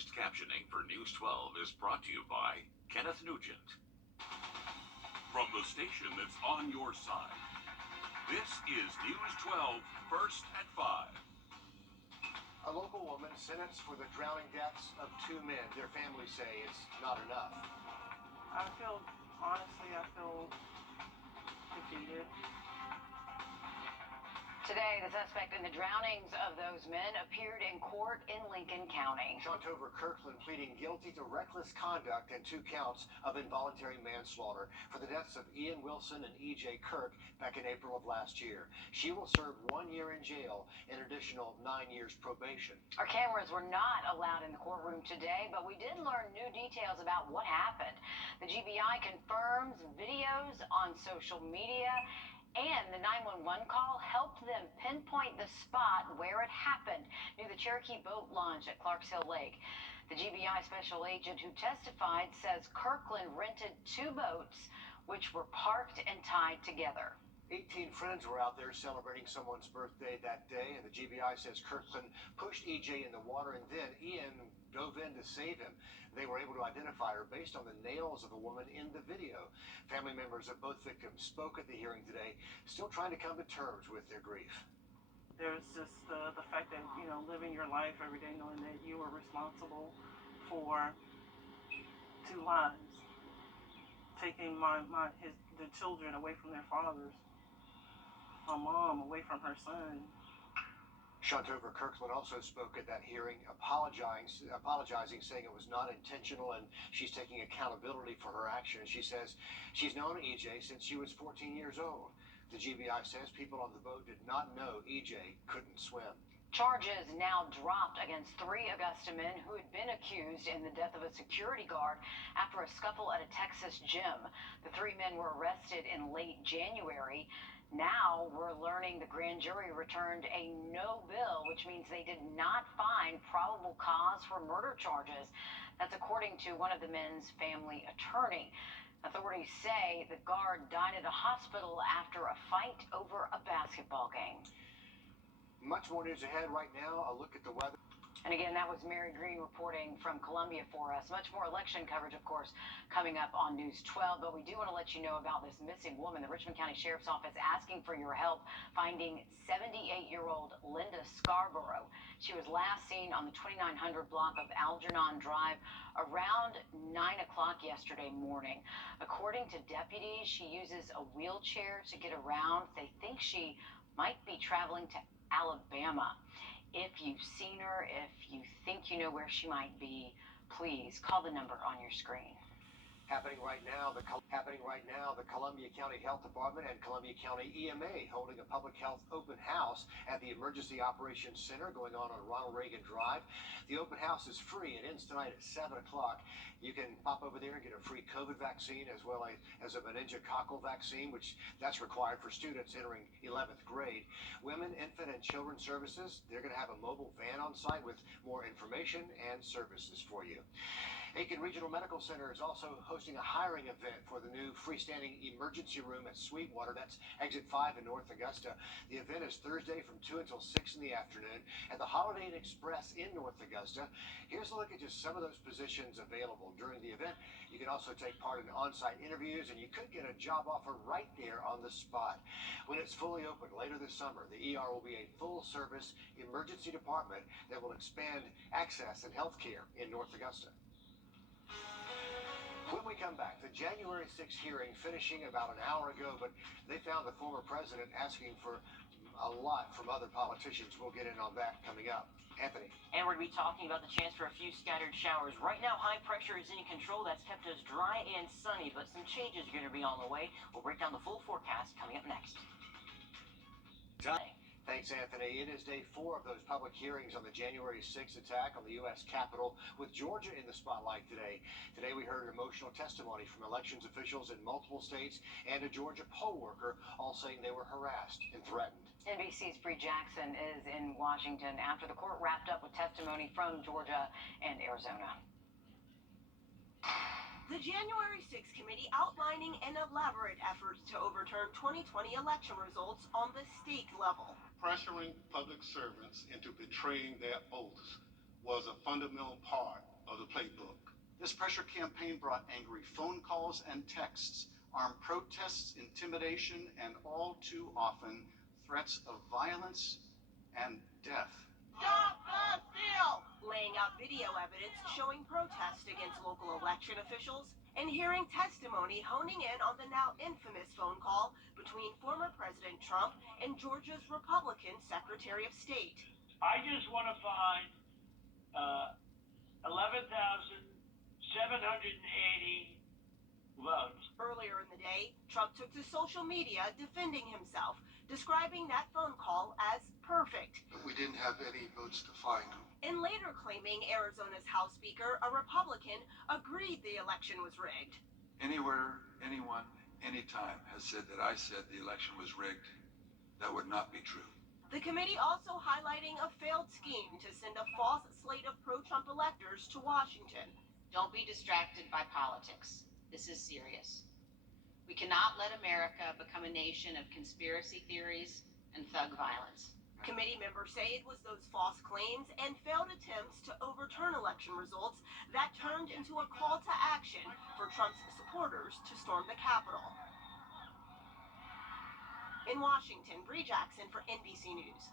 Closed captioning for News 12 is brought to you by Kenneth Nugent. From the station that's on your side, this is News 12, first at 5. A local woman sentenced for the drowning deaths of 2 men. Their families say it's not enough. Honestly, I feel defeated. Today, the suspect in the drownings of those men appeared in court in Lincoln County. Shantover Kirkland pleading guilty to reckless conduct and 2 counts of involuntary manslaughter for the deaths of Ian Wilson and E.J. Kirk back in April of last year. She will serve 1 year in jail and an additional 9 years probation. Our cameras were not allowed in the courtroom today, but we did learn new details about what happened. The GBI confirms videos on social media, and the 911 call helped them pinpoint the spot where it happened, near the Cherokee Boat Launch at Clarks Hill Lake. The GBI special agent who testified says Kirkland rented 2 boats, which were parked and tied together. 18 friends were out there celebrating someone's birthday that day, and the GBI says Kirkland pushed EJ in the water, and then Ian dove in to save him. They were able to identify her based on the nails of the woman in the video. Family members of both victims spoke at the hearing today, still trying to come to terms with their grief. There's just the fact that, living your life every day knowing that you are responsible for 2 lives, taking the children away from their fathers, my mom away from her son. Shantover Kirkland also spoke at that hearing, apologizing, saying it was not intentional, and she's taking accountability for her actions. She says she's known EJ since she was 14 years old. The GBI says people on the boat did not know EJ couldn't swim. Charges now dropped against 3 Augusta men who had been accused in the death of a security guard after a scuffle at a Texas gym. The 3 men were arrested in late January. Now we're learning the grand jury returned a no bill, which means they did not find probable cause for murder charges. That's according to one of the men's family attorney. Authorities say the guard died at a hospital after a fight over a basketball game. Much more news ahead right now. A look at the weather. And again, that was Mary Green reporting from Columbia for us. Much more election coverage, of course, coming up on News 12. But we do want to let you know about this missing woman. The Richmond County Sheriff's Office asking for your help finding 78-year-old Linda Scarborough. She was last seen on the 2900 block of Algernon Drive around 9 o'clock yesterday morning. According to deputies, she uses a wheelchair to get around. They think she might be traveling to Alabama. If you've seen her, if you think you know where she might be, please call the number on your screen. Happening right now, the Columbia County Health Department and Columbia County EMA holding a public health open house at the Emergency Operations Center going on Ronald Reagan Drive. The open house is free and ends tonight at 7 o'clock. You can pop over there and get a free COVID vaccine as well as a meningococcal vaccine, which that's required for students entering 11th grade. Women, infant, and children services, they're going to have a mobile van on site with more information and services for you. Aiken Regional Medical Center is also hosting a hiring event for the new freestanding emergency room at Sweetwater. That's exit 5 in North Augusta. The event is Thursday from 2 until 6 in the afternoon at the Holiday Inn Express in North Augusta. Here's a look at just some of those positions available during the event. You can also take part in on-site interviews, and you could get a job offer right there on the spot. When it's fully open later this summer, the ER will be a full-service emergency department that will expand access and health care in North Augusta. When we come back, the January 6th hearing finishing about an hour ago, but they found the former president asking for a lot from other politicians. We'll get in on that coming up. Anthony. And we're going to be talking about the chance for a few scattered showers. Right now, high pressure is in control. That's kept us dry and sunny, but some changes are going to be on the way. We'll break down the full forecast coming up next. Thanks, Anthony. It is day 4 of those public hearings on the January 6th attack on the U.S. Capitol, with Georgia in the spotlight today. Today we heard emotional testimony from elections officials in multiple states and a Georgia poll worker, all saying they were harassed and threatened. NBC's Bree Jackson is in Washington after the court wrapped up with testimony from Georgia and Arizona. The January 6th committee outlining an elaborate effort to overturn 2020 election results on the state level. Pressuring public servants into betraying their oaths was a fundamental part of the playbook. This pressure campaign brought angry phone calls and texts, armed protests, intimidation, and all too often threats of violence and death. Stop the steal! Laying out video evidence showing protests against local election officials and hearing testimony honing in on the now infamous phone call between former President Trump and Georgia's Republican Secretary of State. I just want to find 11,780 votes. Earlier in the day, Trump took to social media defending himself, describing that phone call as perfect. We didn't have any votes to find. And later claiming Arizona's House Speaker, a Republican, agreed the election was rigged. Anywhere, anyone, anytime has said that I said the election was rigged, that would not be true. The committee also highlighting a failed scheme to send a false slate of pro-Trump electors to Washington. Don't be distracted by politics. This is serious. We cannot let America become a nation of conspiracy theories and thug violence. Committee members say it was those false claims and failed attempts to overturn election results that turned into a call to action for Trump's supporters to storm the Capitol. In Washington, Bree Jackson for NBC News.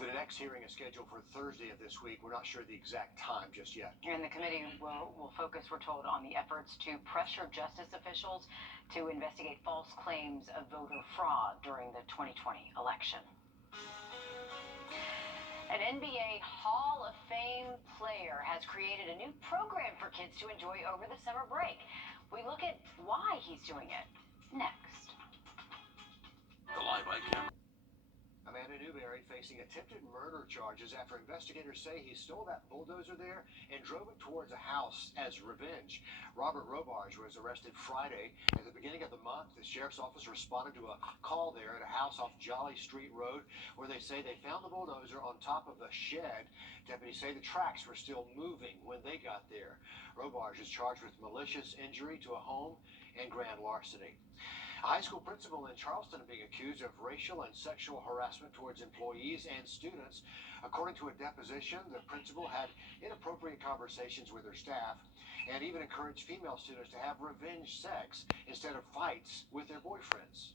The next hearing is scheduled for Thursday of this week. We're not sure the exact time just yet. And the committee will focus, we're told, on the efforts to pressure justice officials to investigate false claims of voter fraud during the 2020 election. An NBA Hall of Fame player has created a new program for kids to enjoy over the summer break. We look at why he's doing it next. The Live by Camera. Amanda Newberry facing attempted murder charges after investigators say he stole that bulldozer there and drove it towards a house as revenge. Robert Robarge was arrested Friday. At the beginning of the month, the sheriff's office responded to a call there at a house off Jolly Street Road where they say they found the bulldozer on top of a shed. Deputies say the tracks were still moving when they got there. Robarge is charged with malicious injury to a home and grand larceny. A high school principal in Charleston being accused of racial and sexual harassment towards employees and students. According to a deposition, the principal had inappropriate conversations with her staff and even encouraged female students to have revenge sex instead of fights with their boyfriends.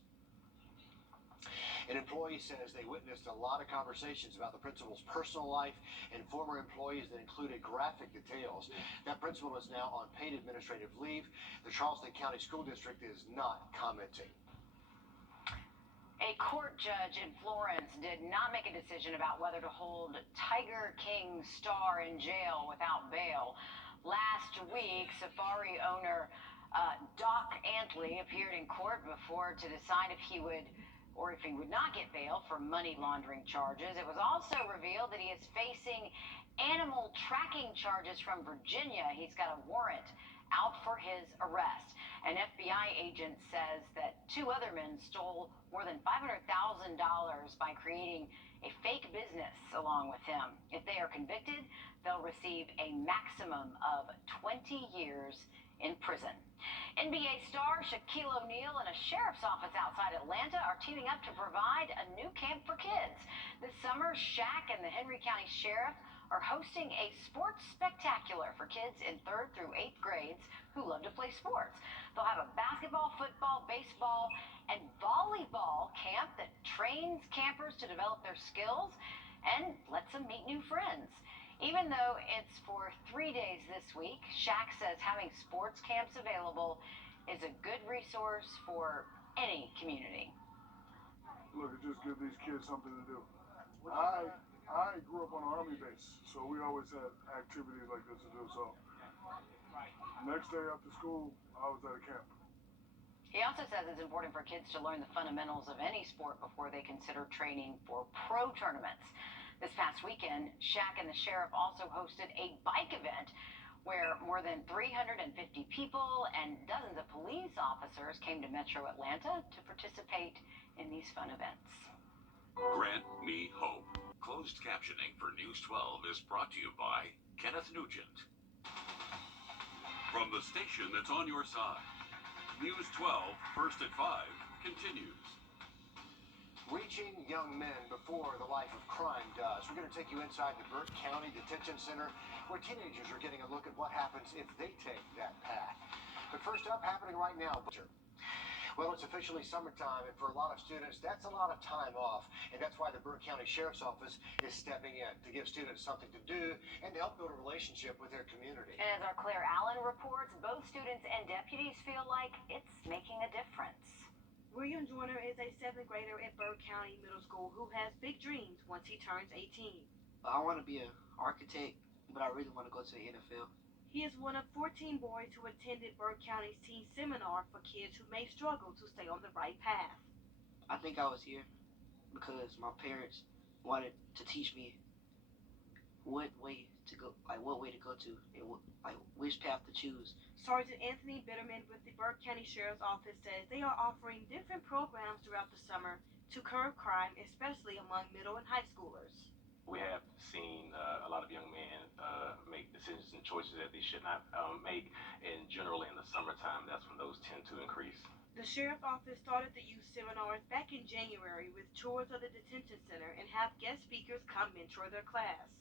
An employee says they witnessed a lot of conversations about the principal's personal life and former employees that included graphic details. That principal is now on paid administrative leave. The Charleston County School District is not commenting. A court judge in Florence did not make a decision about whether to hold Tiger King star in jail without bail. Last week, Safari owner Doc Antley appeared in court to decide if he would not get bail for money laundering charges. It was also revealed that he is facing animal tracking charges from Virginia. He's got a warrant out for his arrest. An FBI agent says that two other men stole more than $500,000 by creating a fake business along with him. If they are convicted, they'll receive a maximum of 20 years in prison. NBA star Shaquille O'Neal and a sheriff's office outside Atlanta are teaming up to provide a new camp for kids. This summer, Shaq and the Henry County Sheriff are hosting a sports spectacular for kids in 3rd through 8th grades who love to play sports. They'll have a basketball, football, baseball, and volleyball camp that trains campers to develop their skills and lets them meet new friends. Even though it's for 3 days this week, Shaq says having sports camps available is a good resource for any community. Look, it just gives these kids something to do. I grew up on an Army base, so we always had activities like this to do. So next day after school, I was at a camp. He also says it's important for kids to learn the fundamentals of any sport before they consider training for pro tournaments. This past weekend, Shaq and the sheriff also hosted a bike event where more than 350 people and dozens of police officers came to Metro Atlanta to participate in these fun events. Grant Me Hope. Closed captioning for News 12 is brought to you by Kenneth Nugent. From the station that's on your side, News 12, first at 5, continues. Reaching young men before the life of crime does. We're going to take you inside the Burke County Detention Center, where teenagers are getting a look at what happens if they take that path. But first up, happening right now. Well, it's officially summertime, and for a lot of students, that's a lot of time off. And that's why the Burke County Sheriff's Office is stepping in to give students something to do and to help build a relationship with their community. And as our Claire Allen reports, both students and deputies feel like it's making a difference. William Joyner is a 7th grader at Burke County Middle School who has big dreams once he turns 18. I want to be an architect, but I really want to go to the NFL. He is one of 14 boys who attended Burke County's teen seminar for kids who may struggle to stay on the right path. I think I was here because my parents wanted to teach me what way to go to, and which path to choose. Sergeant Anthony Bitterman with the Burke County Sheriff's Office says they are offering different programs throughout the summer to curb crime, especially among middle and high schoolers. We have seen a lot of young men make decisions and choices that they should not make, and generally in the summertime, that's when those tend to increase. The Sheriff's Office started the youth seminars back in January with tours of the detention center and have guest speakers come mentor their class.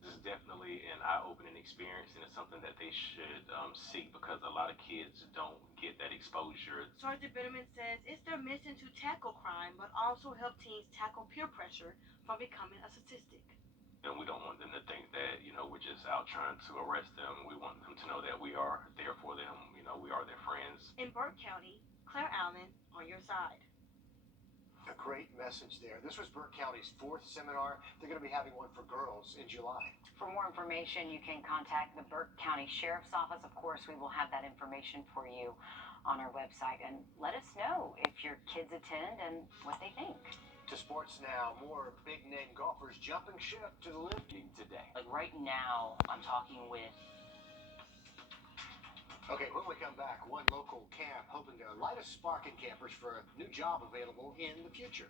This is definitely an eye-opening experience, and it's something that they should seek because a lot of kids don't get that exposure. Sergeant Bitterman says it's their mission to tackle crime, but also help teens tackle peer pressure from becoming a statistic. And we don't want them to think that, we're just out trying to arrest them. We want them to know that we are there for them. We are their friends. In Burke County, Claire Allen on your side. A great message there. This was Burke County's 4th seminar. They're going to be having one for girls in July. For more information, you can contact the Burke County Sheriff's Office. Of course, we will have that information for you on our website. And let us know if your kids attend and what they think. To sports now, more big-name golfers jumping ship to the lifting today. Like right now, I'm talking with... Okay, when we come back, one local camp hoping to light a spark in campers for a new job available in the future.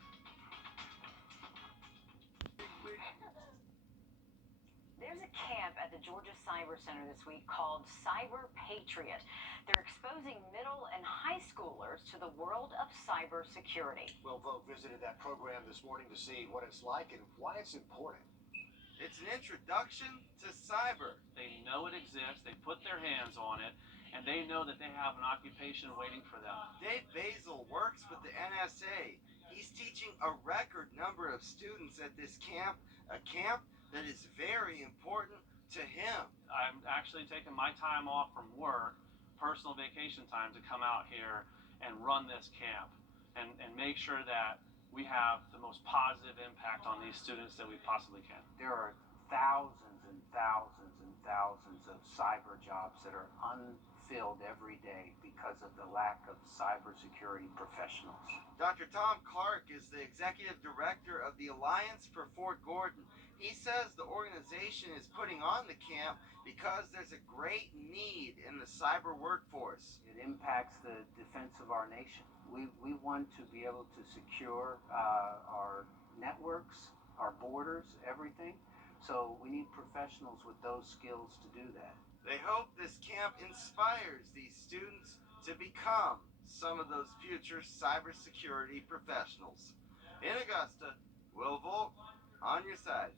There's a camp at the Georgia Cyber Center this week called Cyber Patriot. They're exposing middle and high schoolers to the world of cybersecurity. Well, Vogue visited that program this morning to see what it's like and why it's important. It's an introduction to cyber. They know it exists, they put their hands on it, and they know that they have an occupation waiting for them. Dave Basil works with the NSA. He's teaching a record number of students at this camp, a camp that is very important to him. I'm actually taking my time off from work, personal vacation time, to come out here and run this camp and make sure that we have the most positive impact on these students that we possibly can. There are thousands and thousands and thousands of cyber jobs that are unfilled every day because of the lack of cybersecurity professionals. Dr. Tom Clark is the executive director of the Alliance for Fort Gordon. He says the organization is putting on the camp because there's a great need in the cyber workforce. It impacts the defense of our nation. We want to be able to secure our networks, our borders, everything. So we need professionals with those skills to do that. They hope this camp inspires these students to become some of those future cybersecurity professionals. In Augusta, Will Volk, on your side.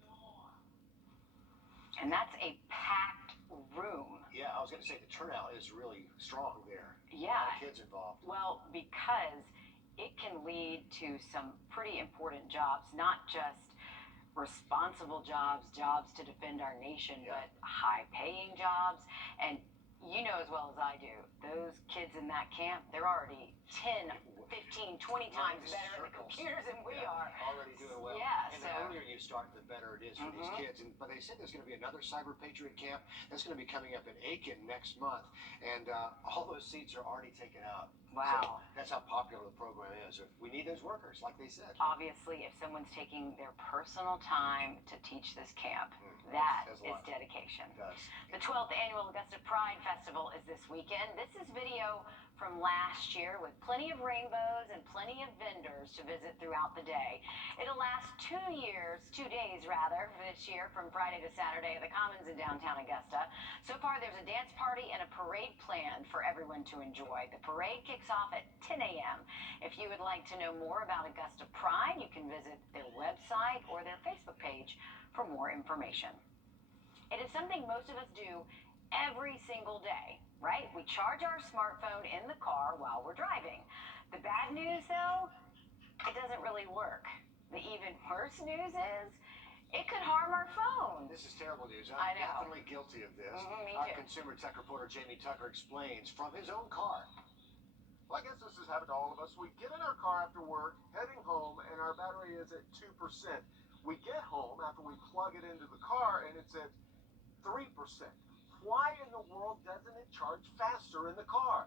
And that's a packed room. Yeah, I was going to say the turnout is really strong there. Yeah. A lot of kids involved. Well, because it can lead to some pretty important jobs, not just responsible jobs, jobs to defend our nation, but high-paying jobs. And you know as well as I do, those kids in that camp, they're already 10, 15, 20 times better at the computers than we are. Already doing well. Yeah, and the earlier you start, the better it is for these kids. But they said there's going to be another Cyber Patriot camp that's going to be coming up in Aiken next month. And all those seats are already taken out. Wow. So that's how popular the program is. We need those workers, like they said. Obviously, if someone's taking their personal time to teach this camp, that is dedication. It does. The 12th Annual Augusta Pride Festival is this weekend. This is video from last year with plenty of rainbows and plenty of vendors to visit throughout the day. It'll last 2 days rather, this year from Friday to Saturday at the Commons in downtown Augusta. So far, there's a dance party and a parade planned for everyone to enjoy. The parade kicks kicks off at 10 a.m. If you would like to know more about Augusta Pride, you can visit their website or their Facebook page for more information. It is something most of us do every single day, right? We charge our smartphone in the car while we're driving. The bad news, though, it doesn't really work. The even worse news is it could harm our phone. This is terrible news. I I'm know. definitely guilty of this. Me Our too. consumer tech reporter Jamie Tucker explains from his own car. Well, I guess this has happened to all of us. We get in our car after work, heading home, and our battery is at 2%. We get home after we plug it into the car, and it's at 3%. Why in the world doesn't it charge faster in the car?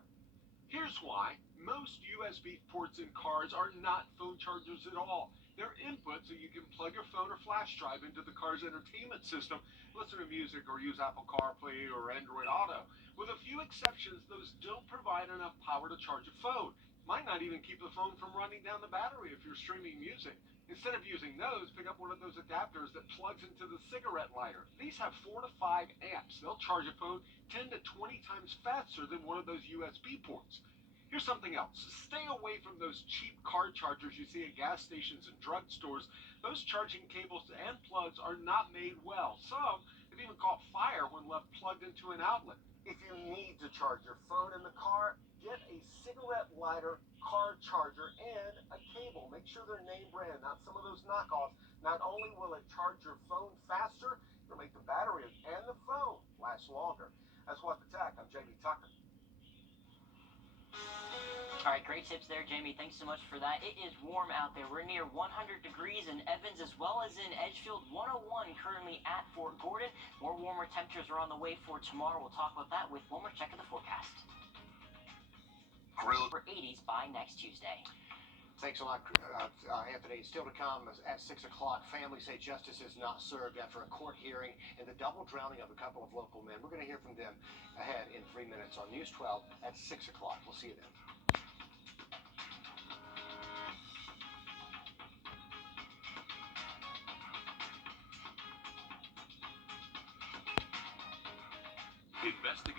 Here's why. Most USB ports in cars are not phone chargers at all. They're inputs so you can plug your phone or flash drive into the car's entertainment system, listen to music, or use Apple CarPlay or Android Auto. With a few exceptions, those don't provide enough power to charge a phone. Might not even keep the phone from running down the battery if you're streaming music. Instead of using those, pick up one of those adapters that plugs into the cigarette lighter. These have 4 to 5 amps. They'll charge a phone 10 to 20 times faster than one of those USB ports. Here's something else. Stay away from those cheap car chargers you see at gas stations and drugstores. Those charging cables and plugs are not made well. Some have even caught fire when left plugged into an outlet. If you need to charge your phone in the car, get a cigarette lighter car charger and a cable. Make sure they're name brand, not some of those knockoffs. Not only will it charge your phone faster, it'll make the battery and the phone last longer. That's What the Tech. I'm Jamie Tucker. All right, great tips there, Jamie. Thanks so much for that. It is warm out there. We're near 100 degrees in Evans as well as in Edgefield. 101 currently at Fort Gordon. More warmer temperatures are on the way for tomorrow. We'll talk about that with one more check of the forecast. Grilled For 80s by next Tuesday. Thanks a lot, Anthony. Still to come at 6 o'clock, families say justice is not served after a court hearing in the double drowning of a couple of local men. We're going to hear from them ahead in 3 minutes on News 12 at 6 o'clock. We'll see you then. Investigate.